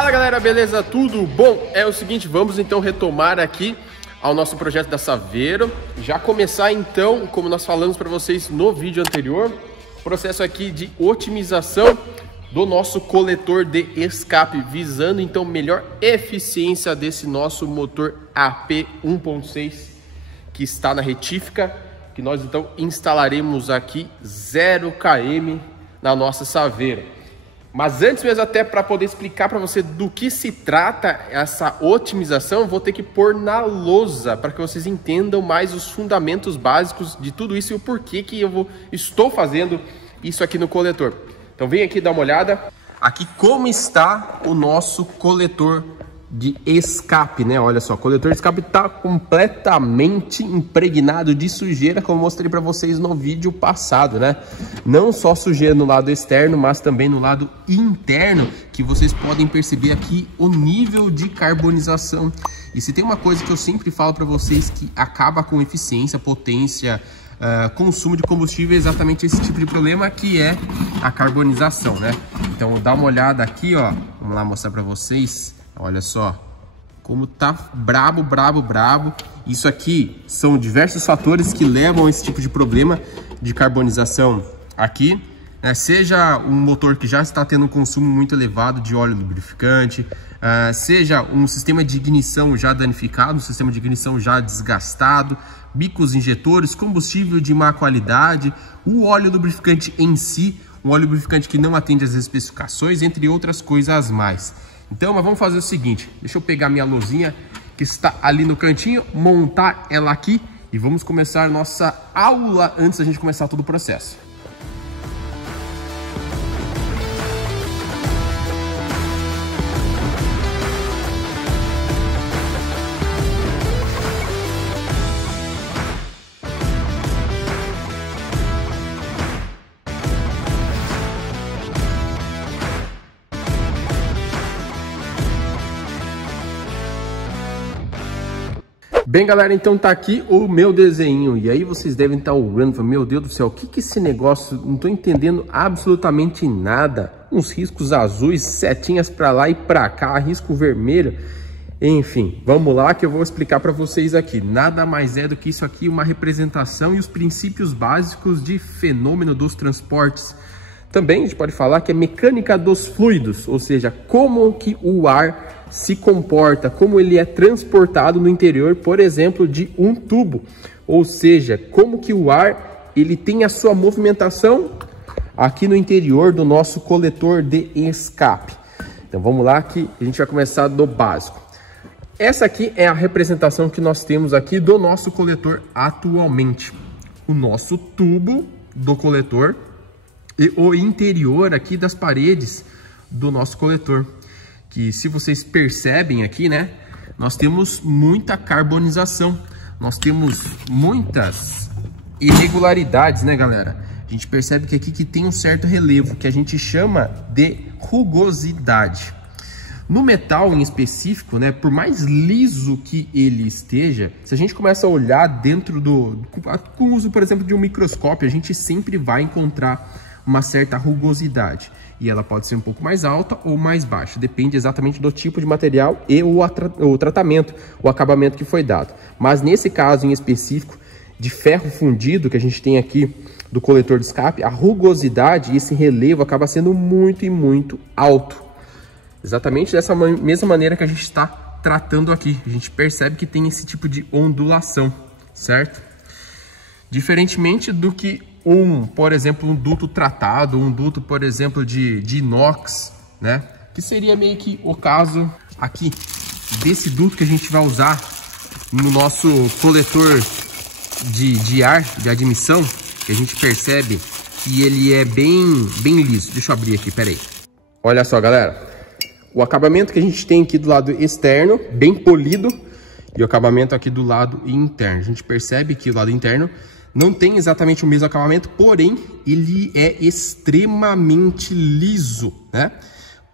Fala galera, beleza? Tudo bom? É o seguinte, vamos então retomar aqui ao nosso projeto da Saveiro. Já começar então, como nós falamos para vocês no vídeo anterior, processo aqui de otimização do nosso coletor de escape, visando então melhor eficiência desse nosso motor AP 1.6 que está na retífica, que nós então instalaremos aqui 0 km na nossa Saveiro. Mas antes mesmo, até para poder explicar para você do que se trata essa otimização, vou ter que pôr na lousa para que vocês entendam mais os fundamentos básicos de tudo isso e o porquê que estou fazendo isso aqui no coletor. Então vem aqui dar uma olhada aqui como está o nosso coletor de escape, né? Olha só, o coletor de escape está completamente impregnado de sujeira, como eu mostrei para vocês no vídeo passado, né? Não só sujeira no lado externo, mas também no lado interno, que vocês podem perceber aqui o nível de carbonização. E se tem uma coisa que eu sempre falo para vocês que acaba com eficiência, potência, consumo de combustível, é exatamente esse tipo de problema, que é a carbonização, né? Então dá uma olhada aqui, ó, vamos lá mostrar para vocês. Olha só como tá brabo. Isso aqui são diversos fatores que levam a esse tipo de problema de carbonização aqui, né? Seja um motor que já está tendo um consumo muito elevado de óleo lubrificante, seja um sistema de ignição já danificado, um sistema de ignição já desgastado, bicos injetores, combustível de má qualidade, o óleo lubrificante em si, um óleo lubrificante que não atende às especificações, entre outras coisas mais. Então, mas vamos fazer o seguinte, deixa eu pegar minha luzinha que está ali no cantinho, montar ela aqui e vamos começar nossa aula antes da gente começar todo o processo. Bem galera, então tá aqui o meu desenho, e aí vocês devem estar olhando, meu Deus do céu, o que que esse negócio, não tô entendendo absolutamente nada, uns riscos azuis, setinhas para lá e para cá, risco vermelho, enfim, vamos lá que eu vou explicar para vocês aqui, nada mais é do que isso aqui, uma representação e os princípios básicos de fenômeno dos transportes. Também a gente pode falar que é mecânica dos fluidos, ou seja, como que o ar se comporta, como ele é transportado no interior, por exemplo, de um tubo, ou seja, como que o ar ele tem a sua movimentação aqui no interior do nosso coletor de escape. Então vamos lá que a gente vai começar do básico. Essa aqui é a representação que nós temos aqui do nosso coletor atualmente. O nosso tubo do coletor e o interior aqui das paredes do nosso coletor. Que se vocês percebem aqui, né, nós temos muita carbonização, nós temos muitas irregularidades, né, galera? A gente percebe que aqui que tem um certo relevo, que a gente chama de rugosidade. No metal em específico, né, por mais liso que ele esteja, se a gente começa a olhar dentro com o uso, por exemplo, de um microscópio, a gente sempre vai encontrar uma certa rugosidade. E ela pode ser um pouco mais alta ou mais baixa, depende exatamente do tipo de material e o tratamento, o acabamento que foi dado. Mas nesse caso em específico, de ferro fundido que a gente tem aqui do coletor de escape, a rugosidade e esse relevo acaba sendo muito e muito alto. Exatamente dessa mesma maneira que a gente está tratando aqui. A gente percebe que tem esse tipo de ondulação, certo? Diferentemente do que por exemplo, um duto tratado, um duto, por exemplo, de inox, né? Que seria meio que o caso aqui desse duto que a gente vai usar no nosso coletor de ar, de admissão, que a gente percebe que ele é bem liso. Deixa eu abrir aqui, peraí. Olha só, galera. O acabamento que a gente tem aqui do lado externo, bem polido, e o acabamento aqui do lado interno. A gente percebe que o lado interno não tem exatamente o mesmo acabamento, porém ele é extremamente liso, né?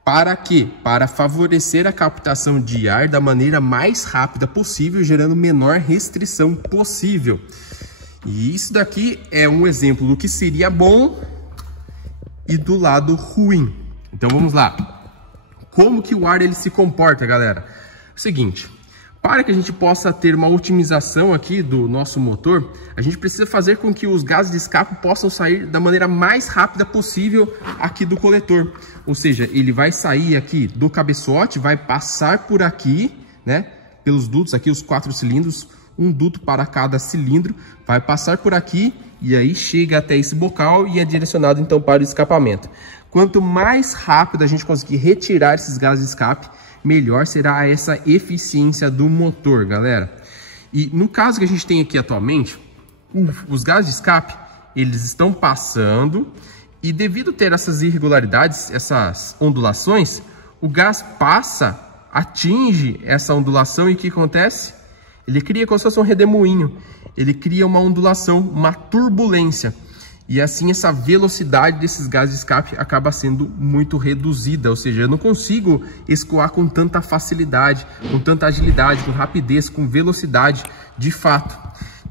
Para quê? Para favorecer a captação de ar da maneira mais rápida possível, gerando menor restrição possível. E isso daqui é um exemplo do que seria bom e do lado ruim. Então vamos lá. como que o ar ele se comporta, galera? Seguinte, para que a gente possa ter uma otimização aqui do nosso motor, a gente precisa fazer com que os gases de escape possam sair da maneira mais rápida possível aqui do coletor. Ou seja, ele vai sair aqui do cabeçote, vai passar por aqui, né? Pelos dutos aqui, os 4 cilindros, um duto para cada cilindro, vai passar por aqui e aí chega até esse bocal e é direcionado então para o escapamento. Quanto mais rápido a gente conseguir retirar esses gases de escape, melhor será essa eficiência do motor, galera. E no caso que a gente tem aqui atualmente, os gases de escape, eles estão passando e devido ter essas irregularidades, essas ondulações, o gás passa, atinge essa ondulação e o que acontece? Ele cria como se fosse um redemoinho, ele cria uma ondulação, uma turbulência. E assim essa velocidade desses gases de escape acaba sendo muito reduzida, ou seja, eu não consigo escoar com tanta facilidade, com tanta agilidade, com rapidez, com velocidade de fato.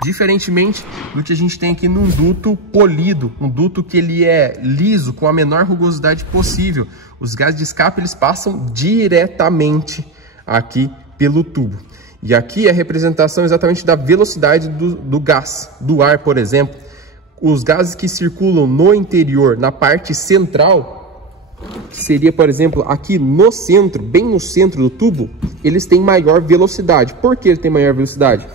Diferentemente do que a gente tem aqui num duto polido, um duto que ele é liso, com a menor rugosidade possível. Os gases de escape eles passam diretamente aqui pelo tubo. E aqui é a representação exatamente da velocidade do gás, do ar, por exemplo. Os gases que circulam no interior, na parte central, que seria, por exemplo, aqui no centro, bem no centro do tubo, eles têm maior velocidade. Por que ele tem maior velocidade?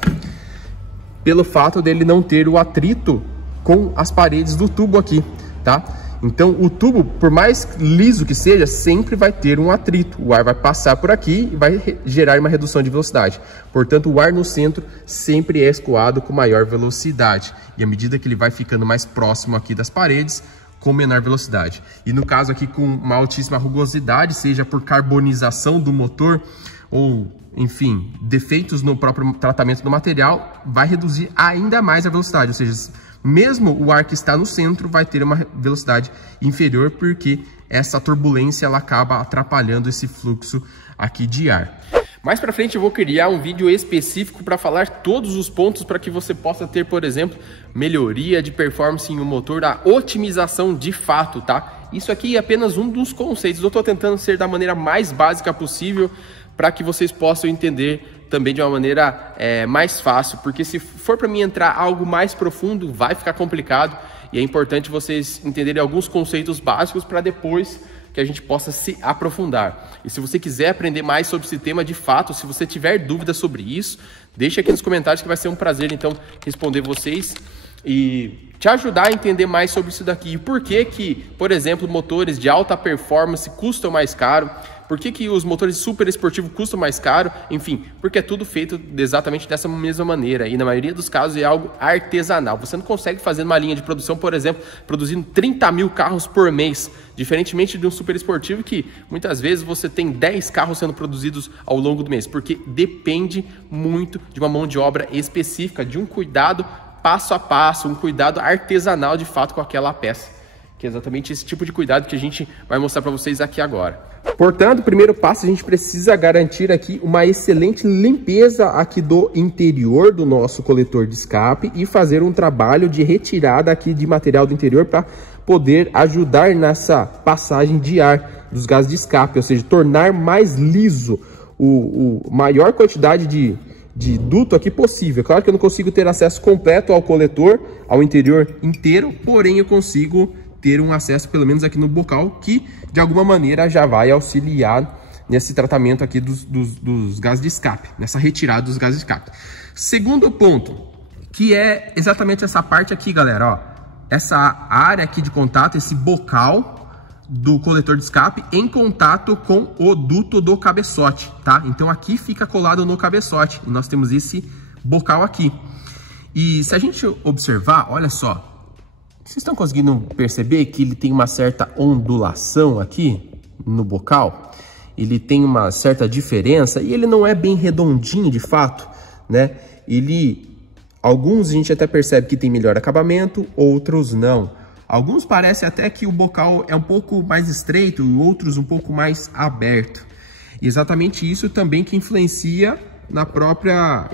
Pelo fato dele não ter o atrito com as paredes do tubo aqui, tá? Então, o tubo, por mais liso que seja, sempre vai ter um atrito. O ar vai passar por aqui e vai gerar uma redução de velocidade. Portanto, o ar no centro sempre é escoado com maior velocidade. E à medida que ele vai ficando mais próximo aqui das paredes, com menor velocidade. E no caso aqui com uma altíssima rugosidade, seja por carbonização do motor ou, enfim, defeitos no próprio tratamento do material, vai reduzir ainda mais a velocidade. Ou seja, mesmo o ar que está no centro vai ter uma velocidade inferior, porque essa turbulência ela acaba atrapalhando esse fluxo aqui de ar. Mais para frente eu vou criar um vídeo específico para falar todos os pontos para que você possa ter, por exemplo, melhoria de performance em um motor, a otimização de fato, tá? Isso aqui é apenas um dos conceitos, eu estou tentando ser da maneira mais básica possível para que vocês possam entender também de uma maneira mais fácil, porque se for para mim entrar algo mais profundo, vai ficar complicado e é importante vocês entenderem alguns conceitos básicos para depois que a gente possa se aprofundar. E se você quiser aprender mais sobre esse tema de fato, se você tiver dúvidas sobre isso, deixa aqui nos comentários que vai ser um prazer então responder vocês e te ajudar a entender mais sobre isso daqui. E por que que, por exemplo, motores de alta performance custam mais caro? Por que que os motores super esportivos custam mais caro? Enfim, porque é tudo feito exatamente dessa mesma maneira. E na maioria dos casos é algo artesanal. Você não consegue fazer uma linha de produção, por exemplo, produzindo 30 mil carros por mês. Diferentemente de um super esportivo que muitas vezes você tem 10 carros sendo produzidos ao longo do mês. Porque depende muito de uma mão de obra específica, de um cuidado passo a passo, um cuidado artesanal de fato com aquela peça. Que é exatamente esse tipo de cuidado que a gente vai mostrar para vocês aqui agora. Portanto, o primeiro passo, a gente precisa garantir aqui uma excelente limpeza aqui do interior do nosso coletor de escape e fazer um trabalho de retirada aqui de material do interior para poder ajudar nessa passagem de ar dos gases de escape, ou seja, tornar mais liso o maior quantidade de duto aqui possível. Claro que eu não consigo ter acesso completo ao coletor, ao interior inteiro, porém eu consigo ter um acesso pelo menos aqui no bocal que de alguma maneira já vai auxiliar nesse tratamento aqui dos gases de escape, nessa retirada dos gases de escape. Segundo ponto, que é exatamente essa parte aqui, galera, ó, essa área aqui de contato, esse bocal do coletor de escape em contato com o duto do cabeçote, tá? Então aqui fica colado no cabeçote e nós temos esse bocal aqui. E se a gente observar, olha só, vocês estão conseguindo perceber que ele tem uma certa ondulação aqui no bocal? Ele tem uma certa diferença e ele não é bem redondinho de fato, né? Alguns a gente até percebe que tem melhor acabamento, outros não. Alguns parece até que o bocal é um pouco mais estreito e outros um pouco mais aberto. E exatamente isso também que influencia na própria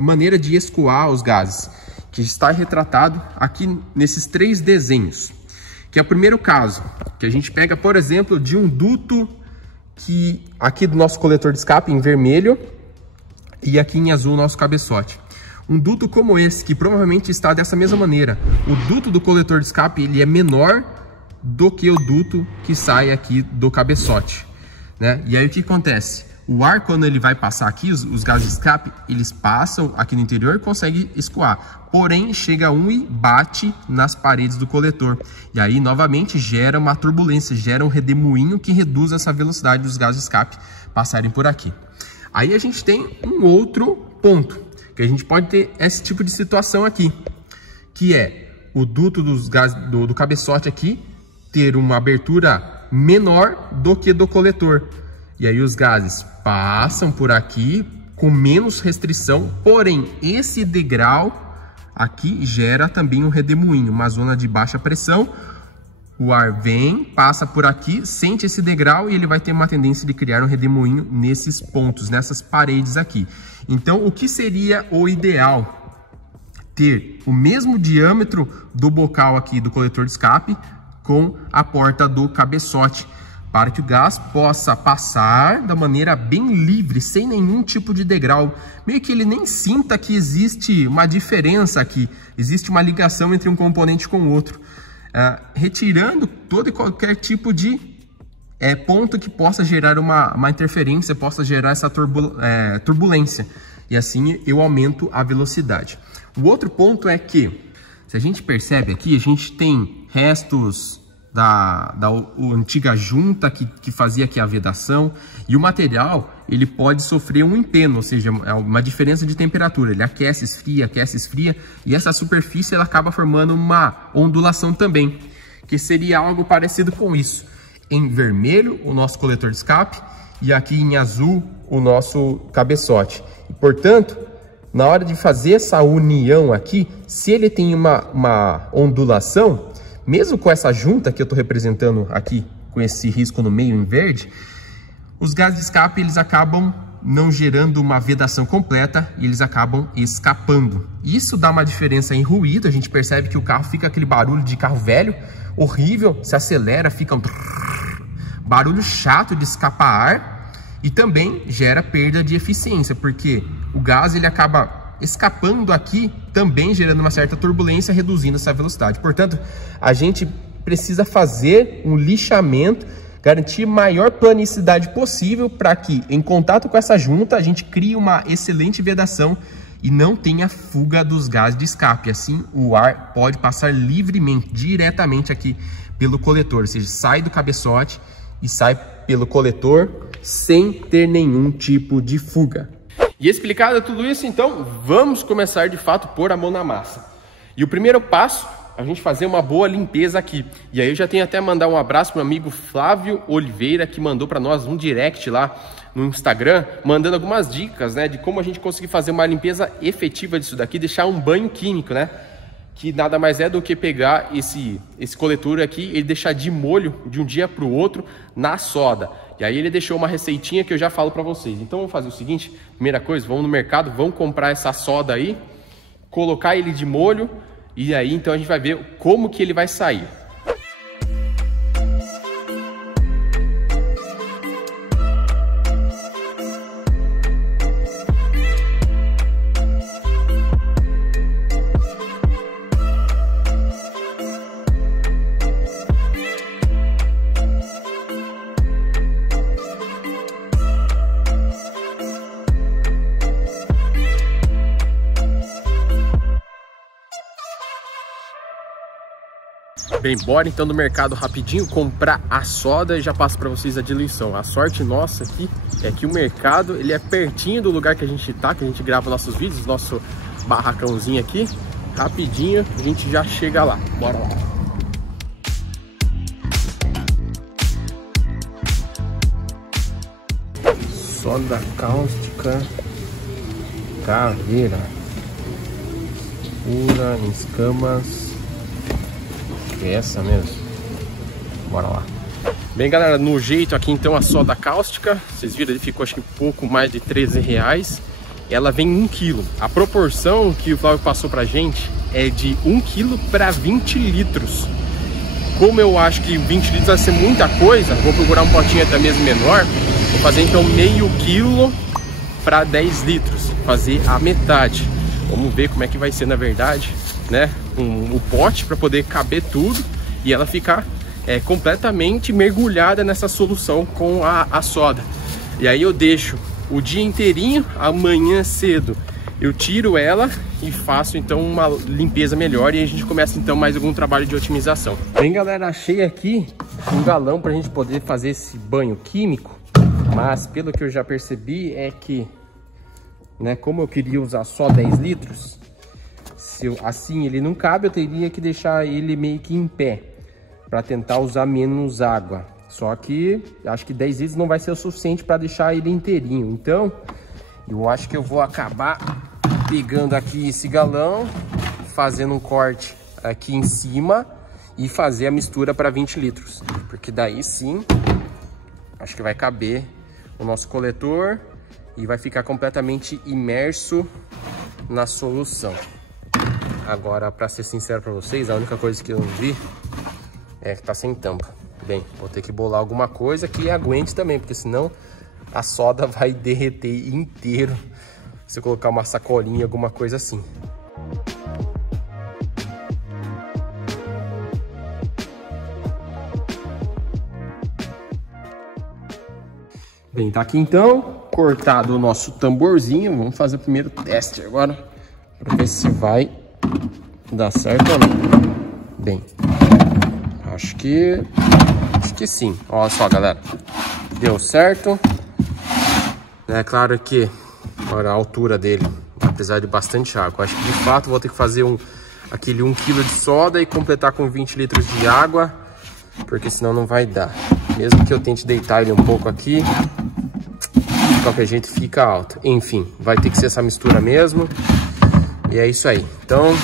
maneira de escoar os gases, que está retratado aqui nesses 3 desenhos. Que é o primeiro caso, que a gente pega, por exemplo, de um duto que aqui do nosso coletor de escape em vermelho e aqui em azul o nosso cabeçote. Um duto como esse, que provavelmente está dessa mesma maneira, o duto do coletor de escape ele é menor do que o duto que sai aqui do cabeçote, né? E aí o que acontece? O ar, quando ele vai passar aqui, os gases de escape, eles passam aqui no interior e conseguem escoar. Porém, chega um e bate nas paredes do coletor. E aí, novamente, gera uma turbulência, gera um redemoinho que reduz essa velocidade dos gases de escape passarem por aqui. Aí a gente tem um outro ponto, que a gente pode ter esse tipo de situação aqui, que é o duto dos gases, do cabeçote aqui ter uma abertura menor do que do coletor. E aí os gases passam por aqui com menos restrição, porém esse degrau aqui gera também um redemoinho, uma zona de baixa pressão. O ar vem, passa por aqui, sente esse degrau e ele vai ter uma tendência de criar um redemoinho nesses pontos, nessas paredes aqui. Então, o que seria o ideal? Ter o mesmo diâmetro do bocal aqui do coletor de escape com a porta do cabeçote, para que o gás possa passar da maneira bem livre, sem nenhum tipo de degrau. Meio que ele nem sinta que existe uma diferença aqui, existe uma ligação entre um componente com o outro. Retirando todo e qualquer tipo de ponto que possa gerar uma interferência, possa gerar essa turbulência. E assim eu aumento a velocidade. O outro ponto é que, se a gente percebe aqui, a gente tem restos da antiga junta que fazia aqui a vedação, e o material ele pode sofrer um empeno, ou seja, uma diferença de temperatura. Ele aquece, esfria, e essa superfície ela acaba formando uma ondulação também, que seria algo parecido com isso. Em vermelho o nosso coletor de escape e aqui em azul o nosso cabeçote. E, portanto, na hora de fazer essa união aqui, se ele tem uma ondulação, mesmo com essa junta que eu estou representando aqui, com esse risco no meio em verde, os gases de escape eles acabam não gerando uma vedação completa e eles acabam escapando. Isso dá uma diferença em ruído, a gente percebe que o carro fica aquele barulho de carro velho, horrível, se acelera, fica um barulho chato de escapar ar e também gera perda de eficiência, porque o gás ele acaba escapando aqui, também gerando uma certa turbulência, reduzindo essa velocidade. Portanto, a gente precisa fazer um lixamento, garantir maior planicidade possível para que, em contato com essa junta, a gente crie uma excelente vedação e não tenha fuga dos gases de escape. Assim, o ar pode passar livremente, diretamente aqui pelo coletor, ou seja, sai do cabeçote e sai pelo coletor sem ter nenhum tipo de fuga. E explicado tudo isso, então, vamos começar de fato a pôr a mão na massa. E o primeiro passo, a gente fazer uma boa limpeza aqui. E aí eu já tenho até mandar um abraço para o meu amigo Flávio Oliveira, que mandou para nós um direct lá no Instagram, mandando algumas dicas, né, de como a gente conseguir fazer uma limpeza efetiva disso daqui, deixar um banho químico, né? Que nada mais é do que pegar esse coletor aqui e deixar de molho de um dia para o outro na soda. E aí ele deixou uma receitinha que eu já falo para vocês. Então vamos fazer o seguinte, primeira coisa, vamos no mercado, vamos comprar essa soda aí, colocar ele de molho e aí então a gente vai ver como que ele vai sair. Bem, bora então no mercado rapidinho comprar a soda e já passo para vocês a diluição. A sorte nossa aqui é que o mercado ele é pertinho do lugar que a gente tá, que a gente grava nossos vídeos, nosso barracãozinho aqui. Rapidinho a gente já chega lá. Bora lá. Soda cáustica Caveira, pura em escamas. É essa mesmo. Bora lá. Bem, galera, no jeito aqui então a soda cáustica, vocês viram, ele ficou acho que pouco mais de R$13. Ela vem 1 kg. A proporção que o Flávio passou pra gente é de 1 kg para 20 litros. Como eu acho que 20 litros vai ser muita coisa, vou procurar um potinho até mesmo menor. fazer então meio quilo para 10 litros, fazer a metade. Vamos ver como é que vai ser na verdade, né? O pote para poder caber tudo e ela ficar completamente mergulhada nessa solução com a soda. E aí eu deixo o dia inteirinho, amanhã cedo eu tiro ela e faço então uma limpeza melhor e a gente começa então mais algum trabalho de otimização. Bem galera, achei aqui um galão para a gente poder fazer esse banho químico, mas pelo que eu já percebi é que, né, como eu queria usar só 10 litros, se assim ele não cabe, eu teria que deixar ele meio que em pé para tentar usar menos água. Só que acho que 10 litros não vai ser o suficiente para deixar ele inteirinho. Então eu acho que eu vou acabar pegando aqui esse galão, fazendo um corte aqui em cima e fazer a mistura para 20 litros. Porque daí sim, acho que vai caber o nosso coletor e vai ficar completamente imerso na solução. Agora, para ser sincero para vocês, a única coisa que eu não vi é que tá sem tampa. Bem, vou ter que bolar alguma coisa que aguente também, porque senão a soda vai derreter inteiro se eu colocar uma sacolinha, alguma coisa assim. Bem, tá aqui então, cortado o nosso tamborzinho. Vamos fazer o primeiro teste agora, para ver se vai dar certo ou não. Bem, acho que sim. Olha só, galera, deu certo. É claro que olha a altura dele, vai precisar de bastante água. Acho que de fato vou ter que fazer aquele 1 kg de soda e completar com 20 litros de água, porque senão não vai dar. Mesmo que eu tente deitar ele um pouco aqui, de qualquer jeito fica alto. Enfim, vai ter que ser essa mistura mesmo. E é isso aí. Então,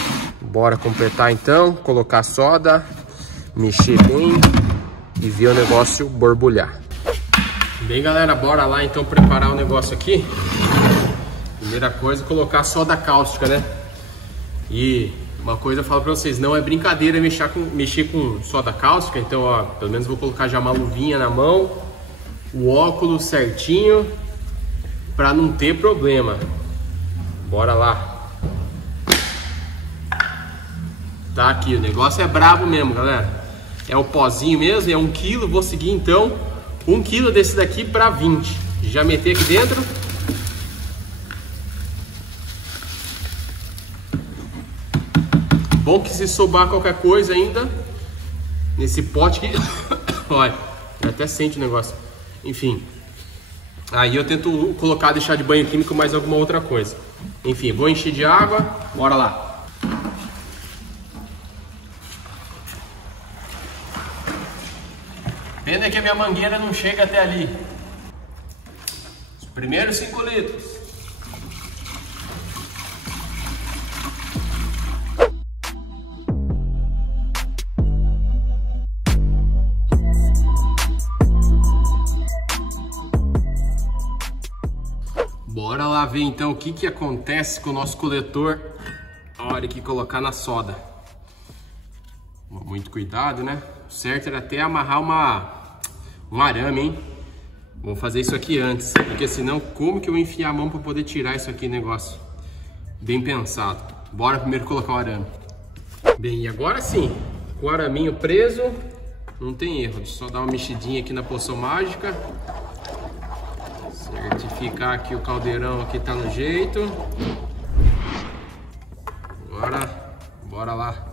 bora completar então, colocar soda, mexer bem e ver o negócio borbulhar. Bem galera, bora lá então preparar o negócio aqui. Primeira coisa, colocar soda cáustica, né? E uma coisa eu falo pra vocês, não é brincadeira mexer com soda cáustica. Então, ó, pelo menos vou colocar já uma luvinha na mão, o óculos certinho, pra não ter problema. Bora lá. Tá aqui, o negócio é brabo mesmo, galera. É o pozinho mesmo, é 1 kg. Vou seguir então 1 kg desse daqui para 20. Já meter aqui dentro. Bom que se sobrar qualquer coisa ainda nesse pote aqui, olha, até sente o negócio. Enfim, aí eu tento colocar, deixar de banho químico mais alguma outra coisa. Enfim, vou encher de água, bora lá. Pena que a minha mangueira não chega até ali. Os primeiros 5 litros. Bora lá ver então o que acontece com o nosso coletor a hora que colocar na soda. Muito cuidado, né? O certo era até amarrar um arame, hein? Vamos fazer isso aqui antes, porque senão como que eu vou enfiar a mão para poder tirar isso aqui, negócio? Bem pensado. Bora primeiro colocar o arame. Bem, e agora sim, com o araminho preso, não tem erro. Deixa eu só dar uma mexidinha aqui na poção mágica. Certificar que o caldeirão aqui tá no jeito. Agora, bora lá.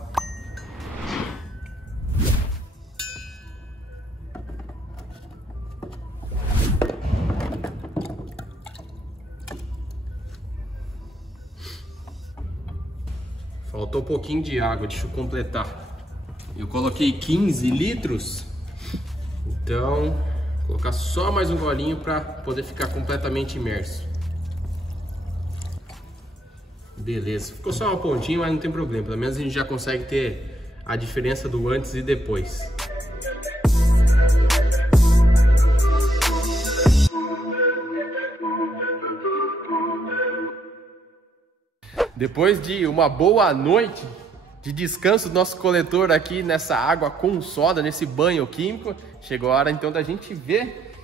Faltou um pouquinho de água, deixa eu completar. Eu coloquei 15 litros, então vou colocar só mais um golinho para poder ficar completamente imerso. Beleza, ficou só uma pontinha, mas não tem problema. Pelo menos a gente já consegue ter a diferença do antes e depois. Depois de uma boa noite de descanso do nosso coletor aqui nessa água com soda, nesse banho químico, chegou a hora então da gente ver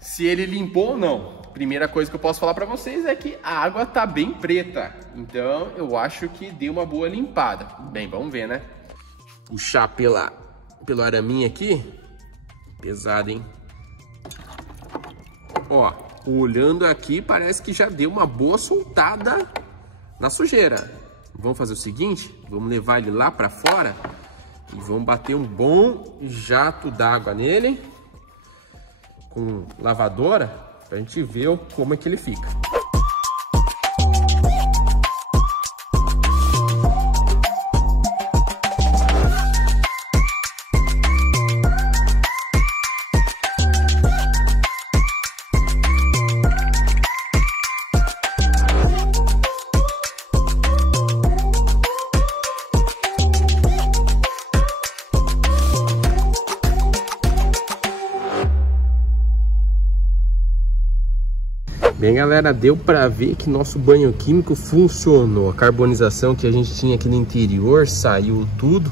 se ele limpou ou não. Primeira coisa que eu posso falar para vocês é que a água tá bem preta, então eu acho que deu uma boa limpada. Bem, vamos ver, né? Puxar pelo araminho aqui, pesado, hein? Ó, olhando aqui, parece que já deu uma boa soltada na sujeira. Vamos fazer o seguinte, vamos levar ele lá para fora e vamos bater um bom jato d'água nele com lavadora pra gente ver como é que ele fica. Bem, galera, deu para ver que nosso banho químico funcionou. A carbonização que a gente tinha aqui no interior saiu tudo.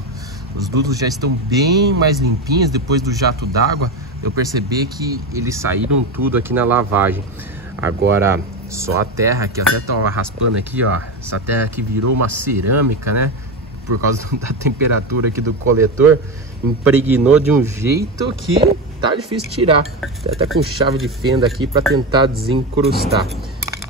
Os dutos já estão bem mais limpinhos depois do jato d'água. Eu percebi que eles saíram tudo aqui na lavagem. Agora, só a terra que até tava raspando aqui, ó. Essa terra aqui virou uma cerâmica, né? Por causa da temperatura aqui do coletor. Impregnou de um jeito que tá difícil tirar. Até com chave de fenda aqui para tentar desencrustar.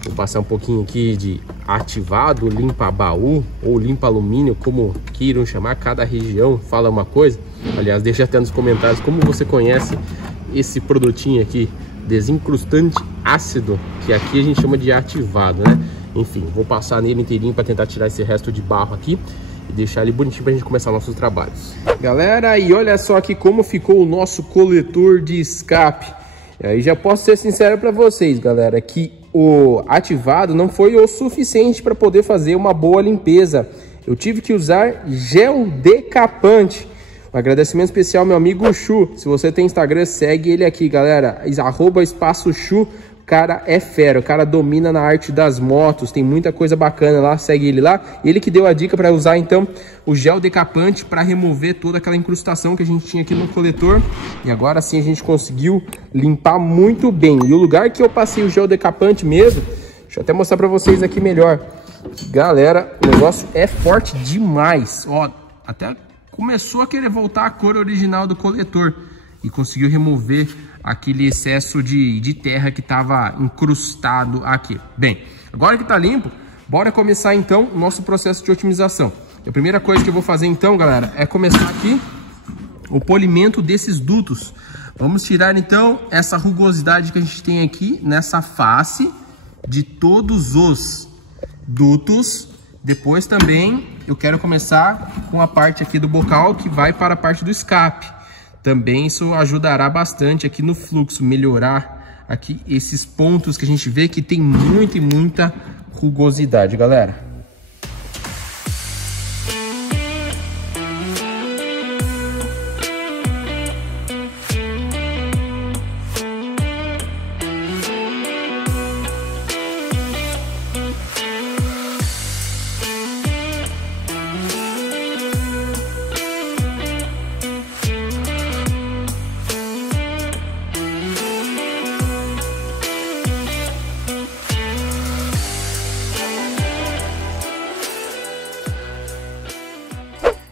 Vou passar um pouquinho aqui de ativado, limpa baú ou limpa alumínio, como queiram chamar, cada região fala uma coisa. Aliás, deixa até nos comentários como você conhece esse produtinho aqui, desencrustante ácido, que aqui a gente chama de ativado, né? Enfim, vou passar nele inteirinho para tentar tirar esse resto de barro aqui e deixar ele bonitinho pra gente começar nossos trabalhos. Galera, e olha só aqui como ficou o nosso coletor de escape. Aí já posso ser sincero para vocês, galera, que o ativado não foi o suficiente para poder fazer uma boa limpeza. Eu tive que usar gel decapante. Um agradecimento especial ao meu amigo Chu. Se você tem Instagram, segue ele aqui, galera. @espaço_chu. O cara é fera, o cara domina na arte das motos, tem muita coisa bacana lá, segue ele lá. Ele que deu a dica para usar então o gel decapante para remover toda aquela incrustação que a gente tinha aqui no coletor. E agora sim a gente conseguiu limpar muito bem. E o lugar que eu passei o gel decapante mesmo, deixa eu até mostrar para vocês aqui melhor. Galera, o negócio é forte demais. Ó, até começou a querer voltar a cor original do coletor e conseguiu remover aquele excesso de terra que estava incrustado aqui. Bem, agora que tá limpo, bora começar então o nosso processo de otimização. A primeira coisa que eu vou fazer então, galera, é começar aqui o polimento desses dutos. Vamos tirar então essa rugosidade que a gente tem aqui nessa face de todos os dutos. Depois também eu quero começar com a parte aqui do bocal que vai para a parte do escape. Também isso ajudará bastante aqui no fluxo, melhorar aqui esses pontos que a gente vê que tem muita rugosidade, galera.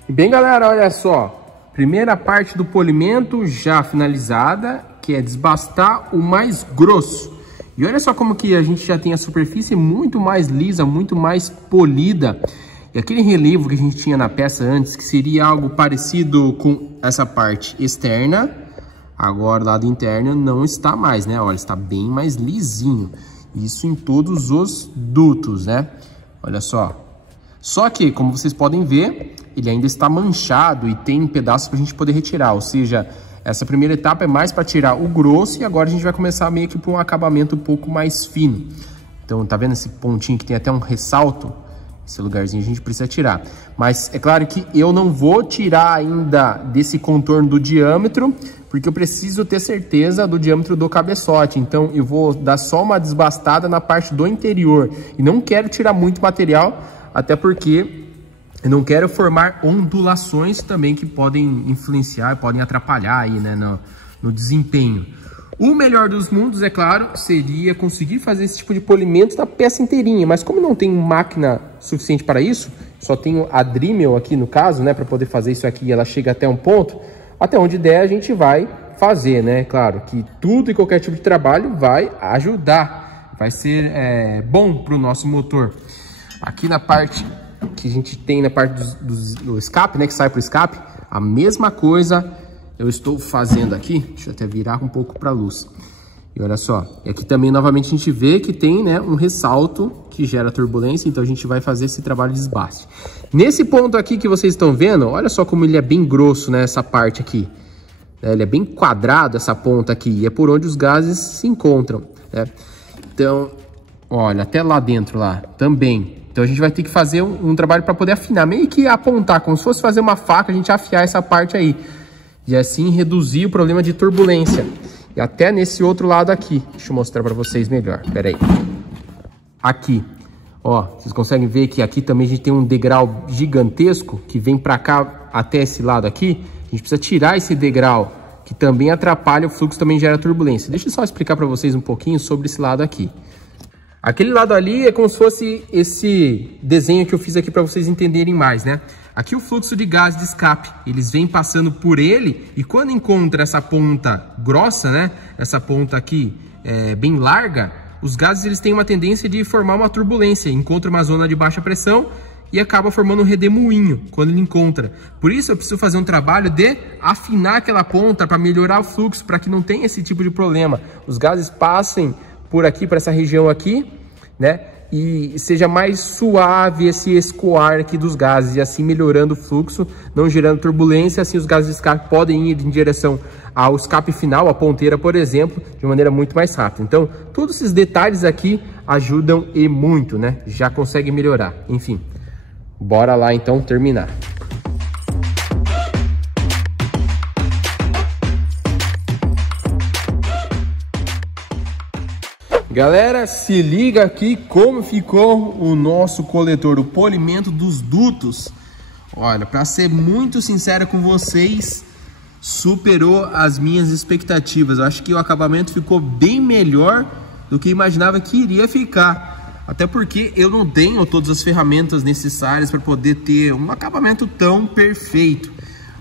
Bem, galera, olha só, primeira parte do polimento já finalizada, que é desbastar o mais grosso. E olha só como que a gente já tem a superfície muito mais lisa, muito mais polida. E aquele relevo que a gente tinha na peça antes, que seria algo parecido com essa parte externa, agora o lado interno não está mais, né? Olha, está bem mais lisinho. Isso em todos os dutos, né? Olha só. Só que, como vocês podem ver, ele ainda está manchado e tem pedaços para a gente poder retirar. Ou seja, essa primeira etapa é mais para tirar o grosso e agora a gente vai começar meio que para um acabamento um pouco mais fino. Então, tá vendo esse pontinho que tem até um ressalto? Esse lugarzinho a gente precisa tirar. Mas é claro que eu não vou tirar ainda desse contorno do diâmetro, porque eu preciso ter certeza do diâmetro do cabeçote. Então, eu vou dar só uma desbastada na parte do interior. E não quero tirar muito material, até porque eu não quero formar ondulações também que podem influenciar, podem atrapalhar aí, né, no desempenho. O melhor dos mundos, é claro, seria conseguir fazer esse tipo de polimento da peça inteirinha, mas como não tem máquina suficiente para isso, só tenho a Dremel aqui no caso, né, para poder fazer isso aqui, ela chega até um ponto, até onde der a gente vai fazer, né, claro que tudo e qualquer tipo de trabalho vai ajudar, vai ser bom para o nosso motor. Aqui na parte que a gente tem, na parte do escape, né, que sai para o escape, a mesma coisa eu estou fazendo aqui. Deixa eu até virar um pouco para a luz. E olha só, e aqui também novamente a gente vê que tem, né, um ressalto que gera turbulência, então a gente vai fazer esse trabalho de desbaste. Nesse ponto aqui que vocês estão vendo, olha só como ele é bem grosso, né, essa parte aqui. Ele é bem quadrado, essa ponta aqui, e é por onde os gases se encontram, né? Então, olha, até lá dentro lá também. Então a gente vai ter que fazer um trabalho para poder afinar, meio que apontar, como se fosse fazer uma faca, a gente afiar essa parte aí. E assim reduzir o problema de turbulência. E até nesse outro lado aqui. Deixa eu mostrar para vocês melhor. Pera aí. Aqui. Ó, vocês conseguem ver que aqui também a gente tem um degrau gigantesco que vem para cá até esse lado aqui. A gente precisa tirar esse degrau, que também atrapalha o fluxo, também gera turbulência. Deixa eu só explicar para vocês um pouquinho sobre esse lado aqui. Aquele lado ali é como se fosse esse desenho que eu fiz aqui para vocês entenderem mais, né? Aqui o fluxo de gás de escape, eles vêm passando por ele e quando encontra essa ponta grossa, né? Essa ponta aqui bem larga, os gases eles têm uma tendência de formar uma turbulência, encontra uma zona de baixa pressão e acaba formando um redemoinho quando ele encontra. Por isso eu preciso fazer um trabalho de afinar aquela ponta para melhorar o fluxo, para que não tenha esse tipo de problema. Os gases passem por aqui, para essa região aqui, né? E seja mais suave esse escoar aqui dos gases, e assim melhorando o fluxo, não gerando turbulência, assim os gases de escape podem ir em direção ao escape final, a ponteira, por exemplo, de maneira muito mais rápida. Então, todos esses detalhes aqui ajudam e muito, né? Já consegue melhorar. Enfim, bora lá então terminar. Galera, se liga aqui como ficou o nosso coletor, o polimento dos dutos. Olha, para ser muito sincero com vocês, superou as minhas expectativas. Eu acho que o acabamento ficou bem melhor do que imaginava que iria ficar. Até porque eu não tenho todas as ferramentas necessárias para poder ter um acabamento tão perfeito.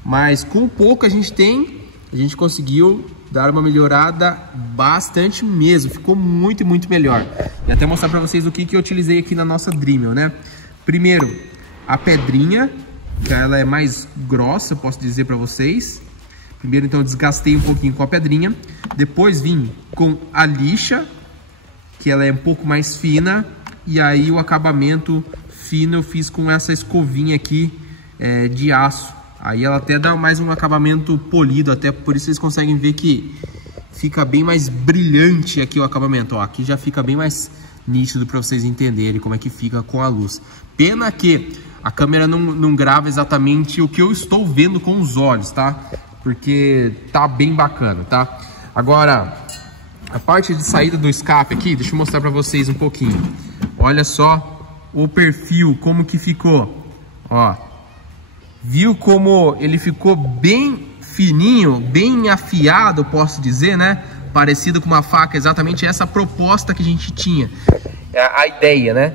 Mas com o pouco a gente tem, a gente conseguiu dar uma melhorada bastante mesmo, ficou muito melhor. E até mostrar para vocês o que eu utilizei aqui na nossa Dremel, né? Primeiro, a pedrinha, que ela é mais grossa, posso dizer para vocês. Primeiro, então, eu desgastei um pouquinho com a pedrinha. Depois vim com a lixa, que ela é um pouco mais fina. E aí o acabamento fino eu fiz com essa escovinha aqui de aço. Aí ela até dá mais um acabamento polido, até por isso vocês conseguem ver que fica bem mais brilhante aqui o acabamento. Ó, aqui já fica bem mais nítido para vocês entenderem como é que fica com a luz. Pena que a câmera não grava exatamente o que eu estou vendo com os olhos, tá? Porque tá bem bacana, tá? Agora, a parte de saída do escape aqui, deixa eu mostrar para vocês um pouquinho. Olha só o perfil, como que ficou, ó. Viu como ele ficou bem fininho, bem afiado, posso dizer, né? Parecido com uma faca, exatamente essa proposta que a gente tinha. É a ideia, né?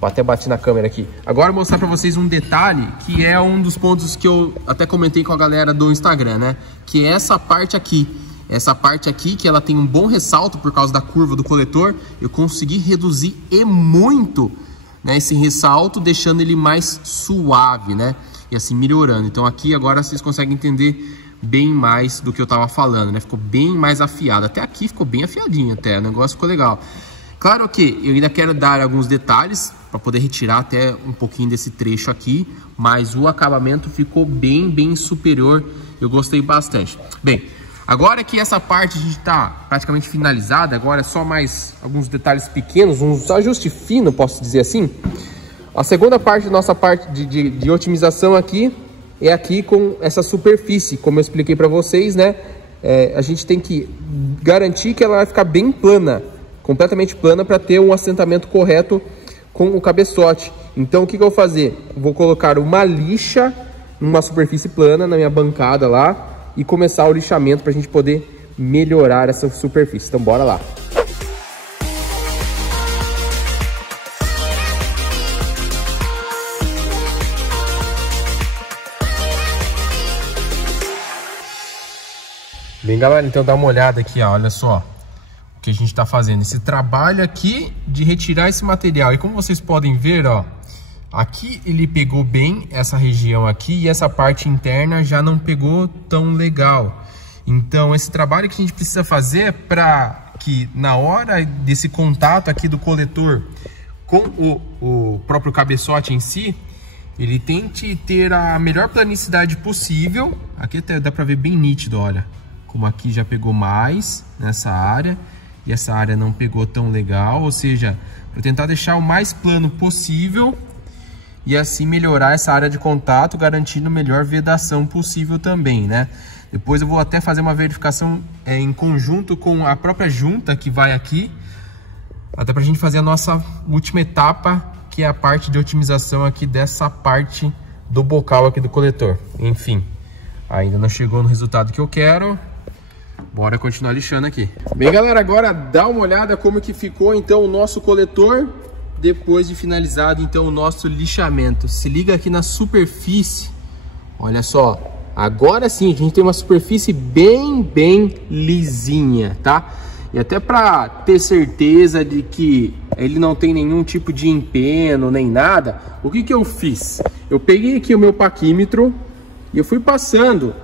Vou até bater na câmera aqui. Agora eu vou mostrar para vocês um detalhe, que é um dos pontos que eu até comentei com a galera do Instagram, né? Que é essa parte aqui. Essa parte aqui, que ela tem um bom ressalto por causa da curva do coletor. Eu consegui reduzir e muito, né, esse ressalto, deixando ele mais suave, né? E assim melhorando. Então aqui agora vocês conseguem entender bem mais do que eu tava falando, né? Ficou bem mais afiado. Até aqui ficou bem afiadinho até, o negócio ficou legal. Claro que eu ainda quero dar alguns detalhes para poder retirar até um pouquinho desse trecho aqui, mas o acabamento ficou bem superior. Eu gostei bastante. Bem, agora que essa parte a gente tá praticamente finalizada, agora é só mais alguns detalhes pequenos, uns ajustes finos, posso dizer assim. A segunda parte da nossa parte de otimização aqui é aqui com essa superfície, como eu expliquei para vocês, né? A gente tem que garantir que ela vai ficar bem plana, completamente plana, para ter um assentamento correto com o cabeçote. Então o que eu vou fazer? Vou colocar uma lixa numa superfície plana na minha bancada lá e começar o lixamento para a gente poder melhorar essa superfície. Então bora lá. Bem, galera, então dá uma olhada aqui, ó, olha só o que a gente está fazendo, esse trabalho aqui de retirar esse material. E como vocês podem ver, ó, aqui ele pegou bem essa região aqui e essa parte interna já não pegou tão legal. Então esse trabalho que a gente precisa fazer para que na hora desse contato aqui do coletor com o próprio cabeçote em si, ele tente ter a melhor planicidade possível. Aqui até dá para ver bem nítido, olha, como aqui já pegou mais nessa área e essa área não pegou tão legal, ou seja, para tentar deixar o mais plano possível e assim melhorar essa área de contato, garantindo melhor vedação possível também, né? Depois eu vou até fazer uma verificação em conjunto com a própria junta que vai aqui, até para a gente fazer a nossa última etapa, que é a parte de otimização aqui dessa parte do bocal aqui do coletor. Enfim, ainda não chegou no resultado que eu quero. Bora continuar lixando aqui. Bem, galera, agora dá uma olhada como que ficou então o nosso coletor depois de finalizado então o nosso lixamento. Se liga aqui na superfície. Olha só, agora sim a gente tem uma superfície bem lisinha, tá? E até para ter certeza de que ele não tem nenhum tipo de empeno nem nada, o que eu fiz? Eu peguei aqui o meu paquímetro e eu fui passando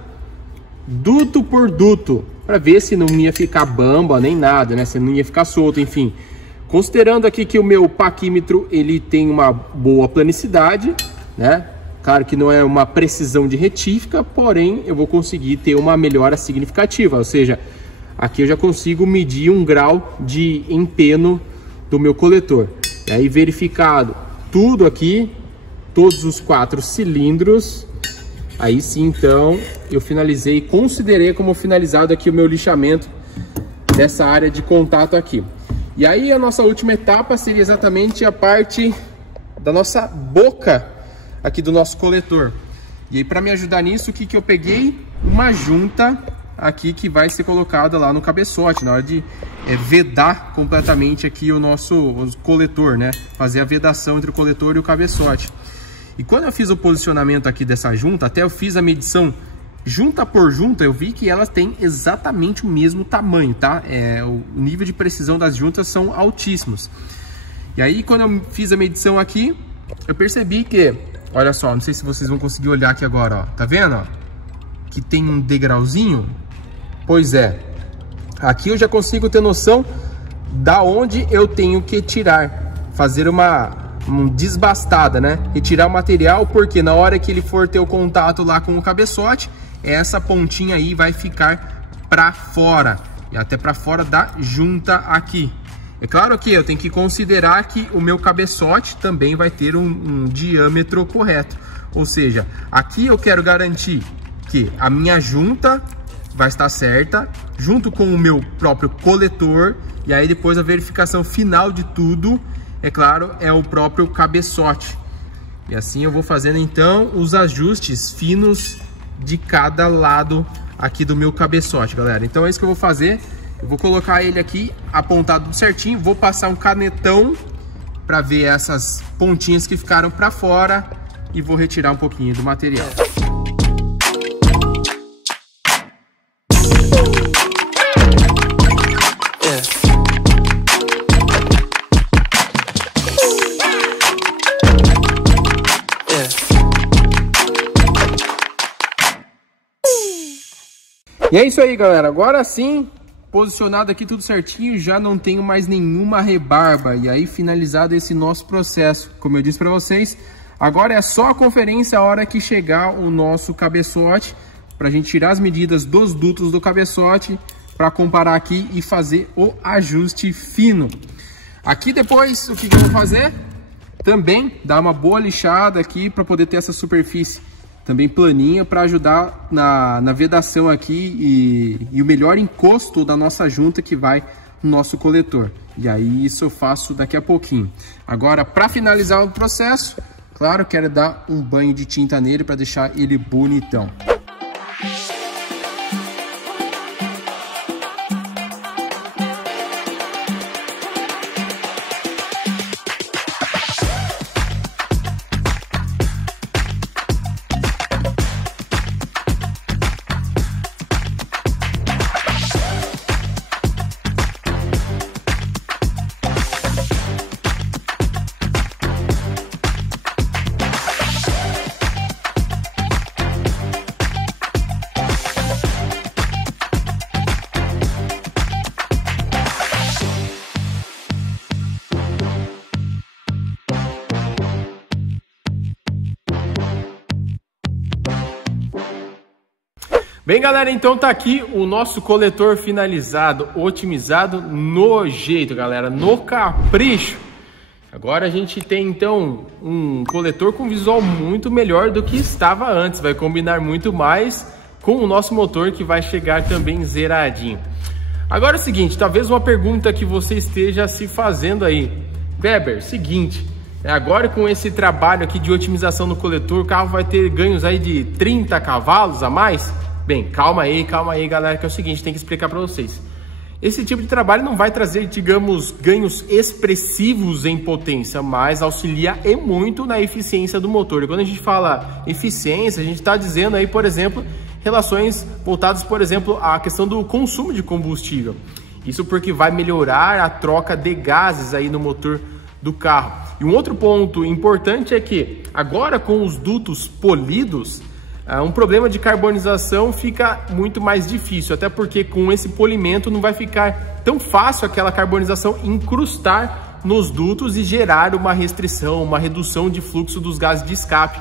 duto por duto para ver se não ia ficar bamba nem nada, né? Se não ia ficar solto, enfim. Considerando aqui que o meu paquímetro ele tem uma boa planicidade, né? Claro que não é uma precisão de retífica, porém eu vou conseguir ter uma melhora significativa, ou seja, aqui eu já consigo medir um grau de empeno do meu coletor. E aí verificado tudo aqui, todos os 4 cilindros, aí sim então eu finalizei, considerei como finalizado aqui o meu lixamento dessa área de contato aqui. E aí a nossa última etapa seria exatamente a parte da nossa boca aqui do nosso coletor. E aí para me ajudar nisso, o que eu peguei? Uma junta aqui que vai ser colocada lá no cabeçote, na hora de vedar completamente aqui o nosso coletor, né? Fazer a vedação entre o coletor e o cabeçote. E quando eu fiz o posicionamento aqui dessa junta, até eu fiz a medição junta por junta, eu vi que elas têm exatamente o mesmo tamanho, tá? O nível de precisão das juntas são altíssimos. E aí quando eu fiz a medição aqui, eu percebi que, olha só, não sei se vocês vão conseguir olhar aqui agora, ó. Tá vendo, ó? Que tem um degrauzinho? Pois é. Aqui eu já consigo ter noção da onde eu tenho que tirar, fazer uma desbastada, né? Retirar o material, porque na hora que ele for ter o contato lá com o cabeçote, essa pontinha aí vai ficar para fora, e até para fora da junta aqui. É claro que eu tenho que considerar que o meu cabeçote também vai ter um diâmetro correto, ou seja, aqui eu quero garantir que a minha junta vai estar certa, junto com o meu próprio coletor, e aí depois a verificação final de tudo, é claro, é o próprio cabeçote. E assim eu vou fazendo então os ajustes finos de cada lado aqui do meu cabeçote, galera. Então é isso que eu vou fazer. Eu vou colocar ele aqui apontado certinho, vou passar um canetão para ver essas pontinhas que ficaram para fora e vou retirar um pouquinho do material. E é isso aí, galera. Agora sim, posicionado aqui tudo certinho, já não tenho mais nenhuma rebarba. E aí, finalizado esse nosso processo, como eu disse para vocês, agora é só a conferência a hora que chegar o nosso cabeçote, para a gente tirar as medidas dos dutos do cabeçote, para comparar aqui e fazer o ajuste fino. Aqui depois, o que eu vou fazer? Também dar uma boa lixada aqui para poder ter essa superfície também planinha, para ajudar na vedação aqui e o melhor encosto da nossa junta que vai no nosso coletor. E aí isso eu faço daqui a pouquinho. Agora, para finalizar o processo, claro, quero dar um banho de tinta nele para deixar ele bonitão. Bem, galera, então tá aqui o nosso coletor finalizado, otimizado no jeito, galera, no capricho. Agora a gente tem então um coletor com visual muito melhor do que estava antes, vai combinar muito mais com o nosso motor que vai chegar também zeradinho. Agora é o seguinte, talvez uma pergunta que você esteja se fazendo aí, Weber, seguinte, agora com esse trabalho aqui de otimização no coletor, o carro vai ter ganhos aí de 30 cavalos a mais? Bem, calma aí, galera, que é o seguinte, tem que explicar para vocês. Esse tipo de trabalho não vai trazer, digamos, ganhos expressivos em potência, mas auxilia e muito na eficiência do motor. E quando a gente fala eficiência, a gente está dizendo aí, por exemplo, relações voltadas, por exemplo, à questão do consumo de combustível. Isso porque vai melhorar a troca de gases aí no motor do carro. E um outro ponto importante é que agora com os dutos polidos, um problema de carbonização fica muito mais difícil, até porque com esse polimento não vai ficar tão fácil aquela carbonização incrustar nos dutos e gerar uma restrição, uma redução de fluxo dos gases de escape.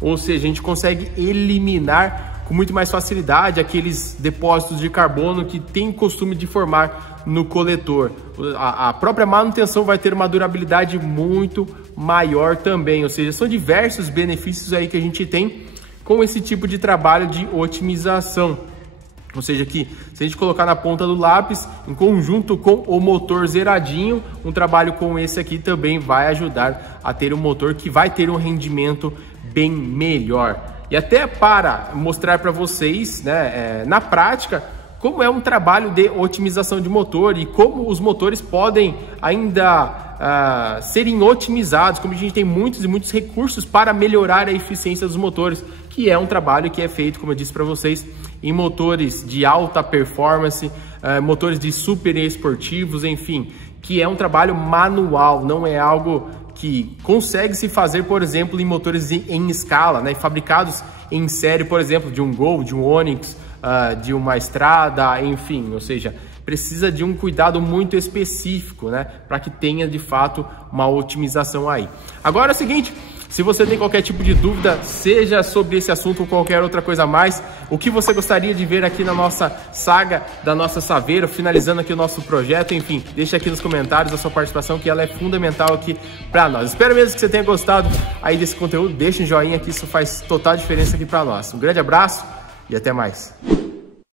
Ou seja, a gente consegue eliminar com muito mais facilidade aqueles depósitos de carbono que tem costume de formar no coletor. A própria manutenção vai ter uma durabilidade muito maior também, ou seja, são diversos benefícios aí que a gente tem com esse tipo de trabalho de otimização. Ou seja, que se a gente colocar na ponta do lápis, em conjunto com o motor zeradinho, um trabalho com esse aqui também vai ajudar a ter um motor que vai ter um rendimento bem melhor. E até para mostrar para vocês, né, na prática, como é um trabalho de otimização de motor e como os motores podem ainda serem otimizados, como a gente tem muitos e muitos recursos para melhorar a eficiência dos motores, que é um trabalho que é feito, como eu disse para vocês, em motores de alta performance, motores de super esportivos, enfim, que é um trabalho manual, não é algo que consegue se fazer, por exemplo, em motores em escala, né, fabricados em série, por exemplo, de um Gol, de um Onix, de uma Estrada, enfim, ou seja, precisa de um cuidado muito específico, né, para que tenha de fato uma otimização aí. Agora é o seguinte, se você tem qualquer tipo de dúvida, seja sobre esse assunto ou qualquer outra coisa a mais, o que você gostaria de ver aqui na nossa saga da nossa Saveiro, finalizando aqui o nosso projeto, enfim, deixa aqui nos comentários a sua participação, que ela é fundamental aqui para nós. Espero mesmo que você tenha gostado aí desse conteúdo, deixa um joinha que isso faz total diferença aqui para nós. Um grande abraço e até mais.